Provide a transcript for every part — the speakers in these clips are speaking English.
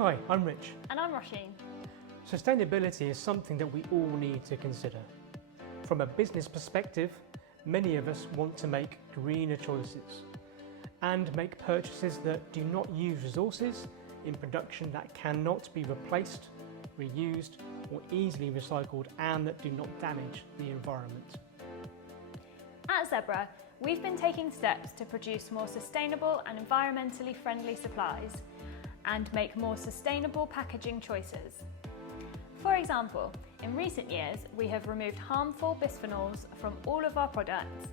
Hi, I'm Rich. And I'm Roisin. Sustainability is something that we all need to consider. From a business perspective, many of us want to make greener choices and make purchases that do not use resources in production that cannot be replaced, reused or easily recycled, and that do not damage the environment. At Zebra, we've been taking steps to produce more sustainable and environmentally friendly supplies and make more sustainable packaging choices. For example, in recent years, we have removed harmful bisphenols from all of our products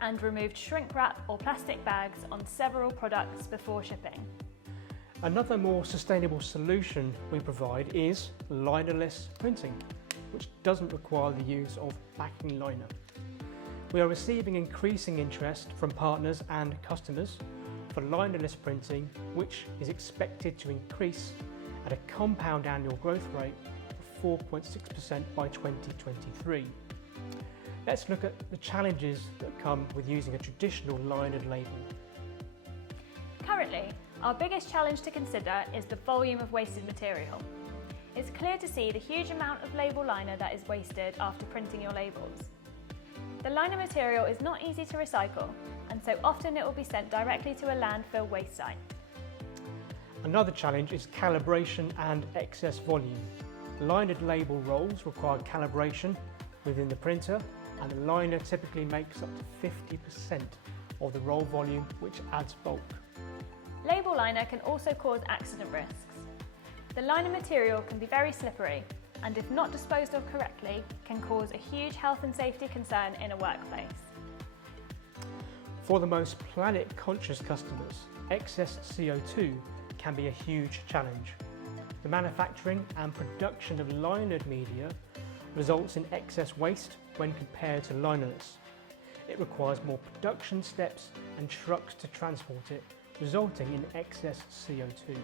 and removed shrink wrap or plastic bags on several products before shipping. Another more sustainable solution we provide is linerless printing, which doesn't require the use of backing liner. We are receiving increasing interest from partners and customers for linerless printing, which is expected to increase at a compound annual growth rate of 4.6% by 2023. Let's look at the challenges that come with using a traditional linered label. Currently, our biggest challenge to consider is the volume of wasted material. It's clear to see the huge amount of label liner that is wasted after printing your labels. The liner material is not easy to recycle, and so often it will be sent directly to a landfill waste site. Another challenge is calibration and excess volume. Linered label rolls require calibration within the printer, and the liner typically makes up to 50% of the roll volume, which adds bulk. Label liner can also cause accident risks. The liner material can be very slippery, and if not disposed of correctly, can cause a huge health and safety concern in a workplace. For the most planet-conscious customers, excess CO2 can be a huge challenge. The manufacturing and production of linered media results in excess waste when compared to linerless. It requires more production steps and trucks to transport it, resulting in excess CO2.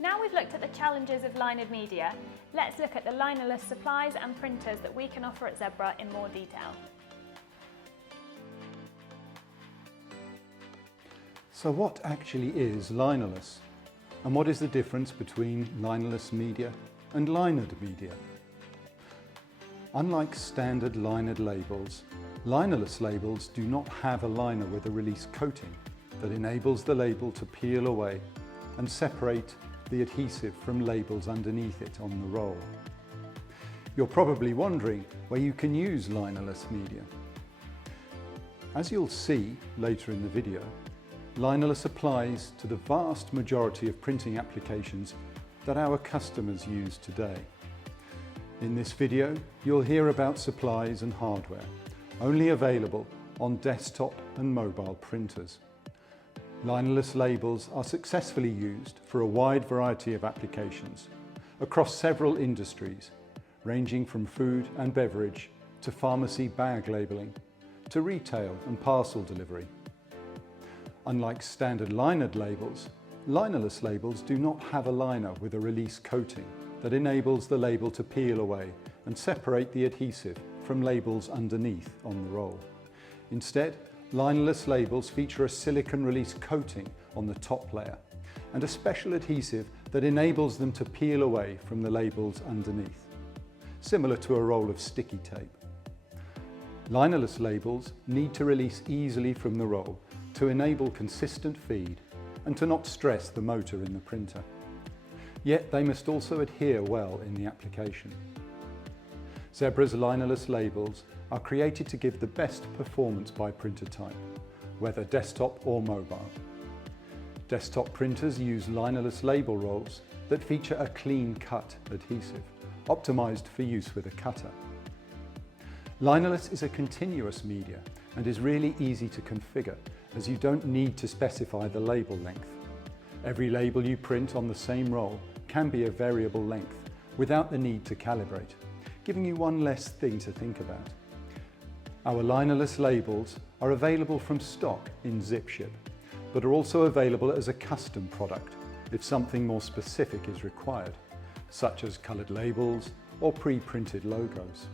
Now we've looked at the challenges of linered media, let's look at the linerless supplies and printers that we can offer at Zebra in more detail. So what actually is linerless? And what is the difference between linerless media and linered media? Unlike standard linered labels, linerless labels do not have a liner with a release coating that enables the label to peel away and separate the adhesive from labels underneath it on the roll. You're probably wondering where you can use linerless media. As you'll see later in the video, linerless applies to the vast majority of printing applications that our customers use today. In this video, you'll hear about supplies and hardware only available on desktop and mobile printers. Linerless labels are successfully used for a wide variety of applications across several industries, ranging from food and beverage to pharmacy bag labelling to retail and parcel delivery. Unlike standard linered labels, linerless labels do not have a liner with a release coating that enables the label to peel away and separate the adhesive from labels underneath on the roll. Instead, linerless labels feature a silicone release coating on the top layer and a special adhesive that enables them to peel away from the labels underneath, similar to a roll of sticky tape. Linerless labels need to release easily from the roll to enable consistent feed and to not stress the motor in the printer. Yet they must also adhere well in the application. Zebra's linerless labels are created to give the best performance by printer type, whether desktop or mobile. Desktop printers use linerless label rolls that feature a clean cut adhesive, optimized for use with a cutter. Linerless is a continuous media and is really easy to configure, as you don't need to specify the label length. Every label you print on the same roll can be a variable length without the need to calibrate, giving you one less thing to think about. Our linerless labels are available from stock in ZipShip, but are also available as a custom product if something more specific is required, such as coloured labels or pre-printed logos.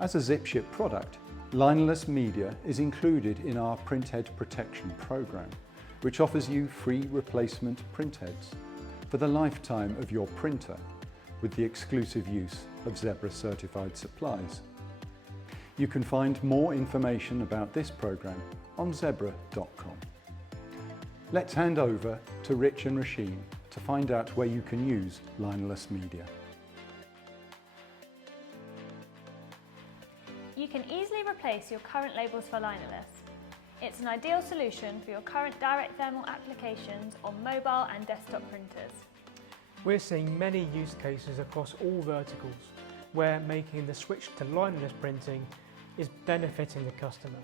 As a ZipShip product, linerless media is included in our printhead protection program, which offers you free replacement printheads for the lifetime of your printer with the exclusive use of Zebra certified supplies. You can find more information about this programme on zebra.com. Let's hand over to Rich and Rasheen to find out where you can use Linerless media. You can easily replace your current labels for Linerless. It's an ideal solution for your current direct thermal applications on mobile and desktop printers. We're seeing many use cases across all verticals where making the switch to Linerless printing is benefiting the customer.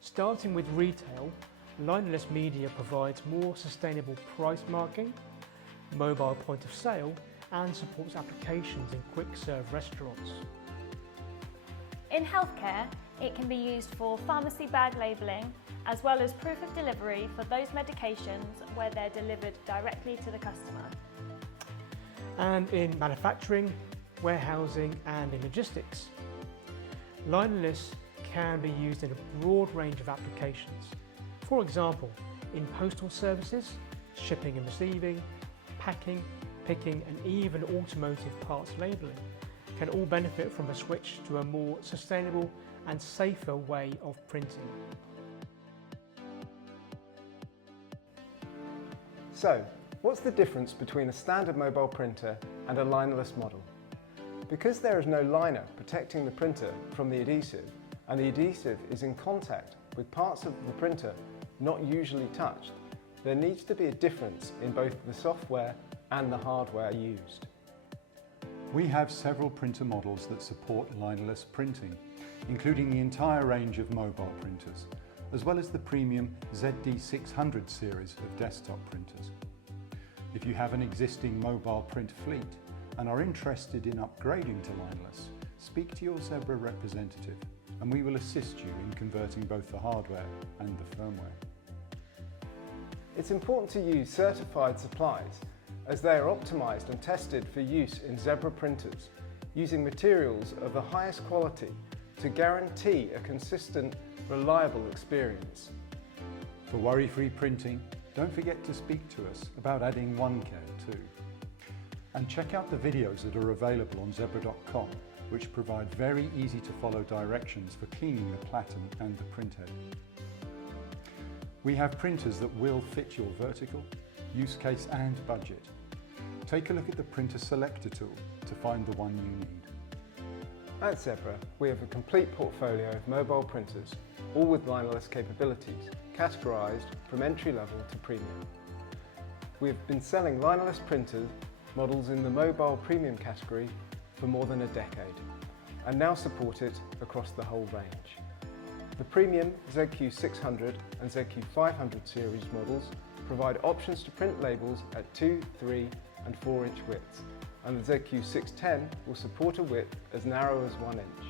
Starting with retail, Linerless media provides more sustainable price marking, mobile point of sale, and supports applications in quick serve restaurants. In healthcare, it can be used for pharmacy bag labelling as well as proof of delivery for those medications where they're delivered directly to the customer. And in manufacturing, warehousing, and in logistics. Linerless can be used in a broad range of applications. For example, in postal services, shipping and receiving, packing, picking, and even automotive parts labelling can all benefit from a switch to a more sustainable and safer way of printing. So, what's the difference between a standard mobile printer and a linerless model? Because there is no liner protecting the printer from the adhesive, and the adhesive is in contact with parts of the printer not usually touched, there needs to be a difference in both the software and the hardware used. We have several printer models that support linerless printing, including the entire range of mobile printers, as well as the premium ZD600 series of desktop printers. If you have an existing mobile print fleet and are interested in upgrading to Linerless, speak to your Zebra representative and we will assist you in converting both the hardware and the firmware. It's important to use certified supplies as they are optimised and tested for use in Zebra printers using materials of the highest quality to guarantee a consistent, reliable experience. For worry-free printing, don't forget to speak to us about adding OneCare too. And check out the videos that are available on zebra.com, which provide very easy to follow directions for cleaning the platen and the printhead. We have printers that will fit your vertical, use case and budget. Take a look at the printer selector tool to find the one you need. At Zebra, we have a complete portfolio of mobile printers, all with linerless capabilities, categorised from entry-level to premium. We have been selling linerless printer models in the mobile premium category for more than a decade, and now support it across the whole range. The premium ZQ600 and ZQ500 series models provide options to print labels at 2, 3 and 4 inch widths, and the ZQ610 will support a width as narrow as 1 inch.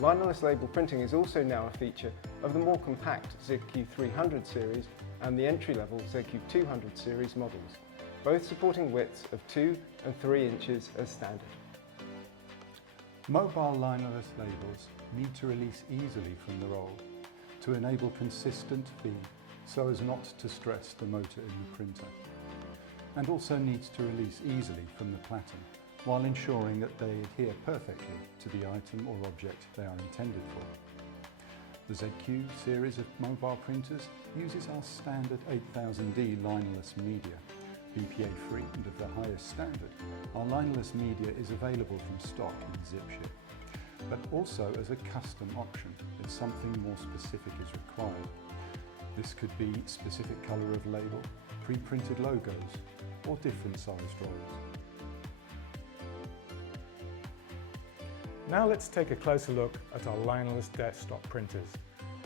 Linerless label printing is also now a feature of the more compact ZQ300 series and the entry-level ZQ200 series models, both supporting widths of 2 and 3 inches as standard. Mobile linerless labels need to release easily from the roll to enable consistent feed so as not to stress the motor in the printer, and also needs to release easily from the platen while ensuring that they adhere perfectly to the item or object they are intended for. The ZQ series of mobile printers uses our standard 8000D linerless media, BPA free and of the highest standard. Our linerless media is available from stock in ZipShip, but also as a custom option if something more specific is required. This could be specific colour of label, pre-printed logos, or different sized rolls. Now let's take a closer look at our linerless desktop printers,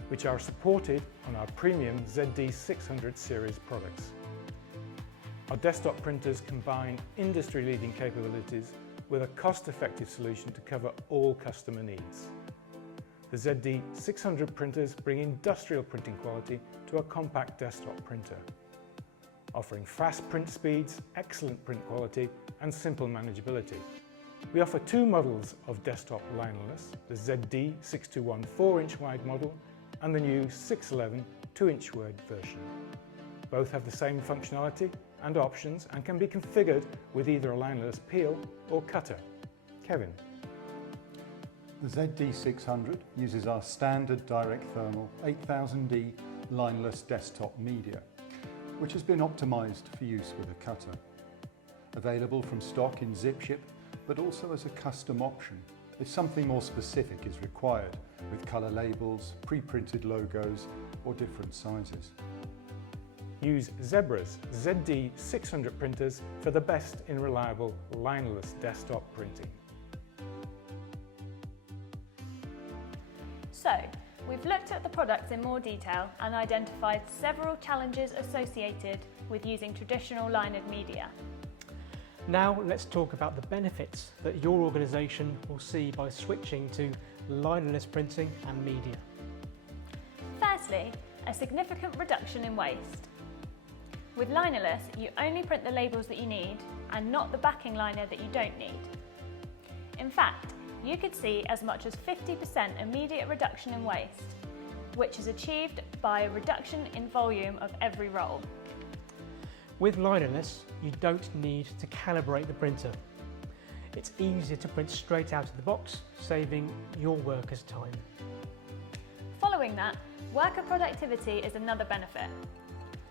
which are supported on our premium ZD600 series products. Our desktop printers combine industry-leading capabilities with a cost-effective solution to cover all customer needs. The ZD600 printers bring industrial printing quality to a compact desktop printer, offering fast print speeds, excellent print quality and simple manageability. We offer two models of desktop linerless, the ZD621 4-inch wide model and the new 611 2-inch wide version. Both have the same functionality and options and can be configured with either a linerless peel or cutter. Kevin. The ZD600 uses our standard direct thermal 8000D lineless desktop media, which has been optimised for use with a cutter. Available from stock in ZipShip, but also as a custom option if something more specific is required, with colour labels, pre-printed logos or different sizes. Use Zebra's ZD600 printers for the best in reliable linerless desktop printing. So, we've looked at the products in more detail and identified several challenges associated with using traditional linered media. Now let's talk about the benefits that your organisation will see by switching to linerless printing and media. Firstly, a significant reduction in waste. With linerless, you only print the labels that you need and not the backing liner that you don't need. In fact, you could see as much as 50% immediate reduction in waste, which is achieved by a reduction in volume of every roll. With linerless, you don't need to calibrate the printer. It's easier to print straight out of the box, saving your workers time. Following that, worker productivity is another benefit.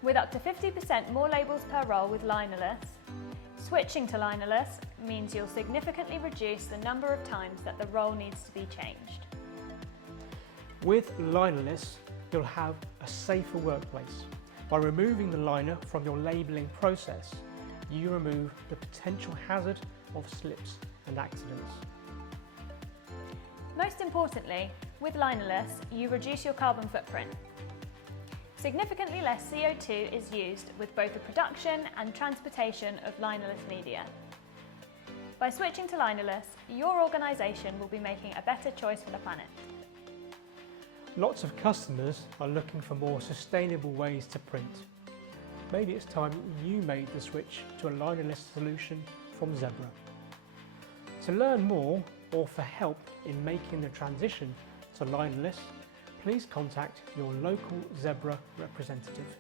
With up to 50% more labels per roll with linerless, switching to linerless means you'll significantly reduce the number of times that the roll needs to be changed. With linerless, you'll have a safer workplace. By removing the liner from your labelling process, you remove the potential hazard of slips and accidents. Most importantly, with linerless, you reduce your carbon footprint. Significantly less CO2 is used with both the production and transportation of linerless media. By switching to linerless, your organisation will be making a better choice for the planet. Lots of customers are looking for more sustainable ways to print. Maybe it's time you made the switch to a linerless solution from Zebra. To learn more or for help in making the transition to linerless, please contact your local Zebra representative.